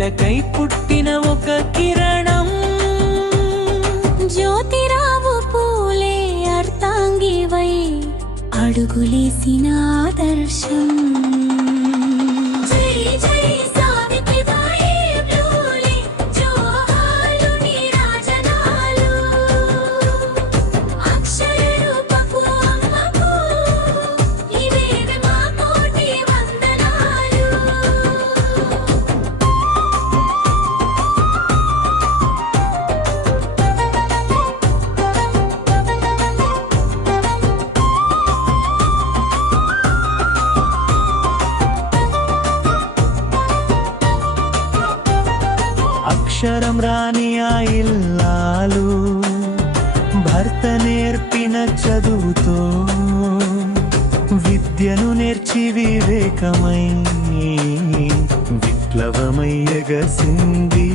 స్త్రీలకై పుట్టిన ఒక కిరణం. జ్యోతిరావు పూలే అర్ధాంగివై అడుగులేసిన ఆదర్శం. అక్షరం రాని ఆ ఇల్లాలు భర్త నేర్పిన చదువుతో విద్యను నేర్చి వివేకమై విప్లవమై ఎగసింది.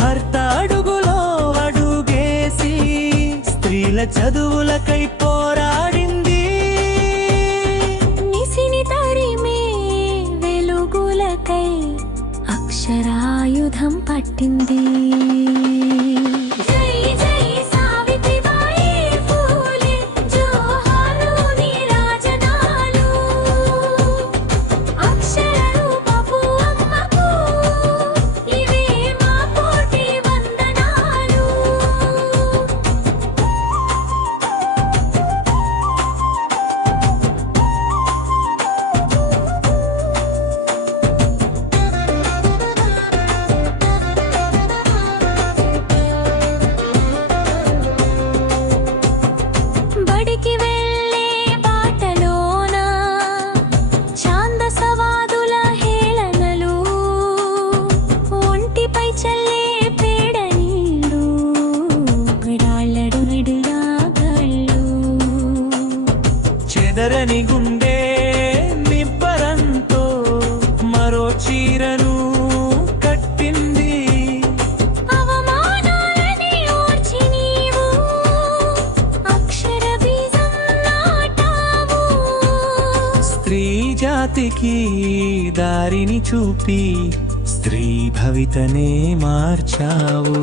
భర్త అడుగులో అడుగేసి స్త్రీల చదువులకై పోరాడింది. నిసిని తరిమే వెలుగులకై అక్షరాయుధం పట్టింది. చెదరని గుండె నిబ్బరంతో మరో చీరను కట్టింది. అవమానాలని ఓర్చి నీవు అక్షర బీజం నాటావు. స్త్రీ జాతికి దారిని చూపి స్త్రీ భవితనే మార్చావు.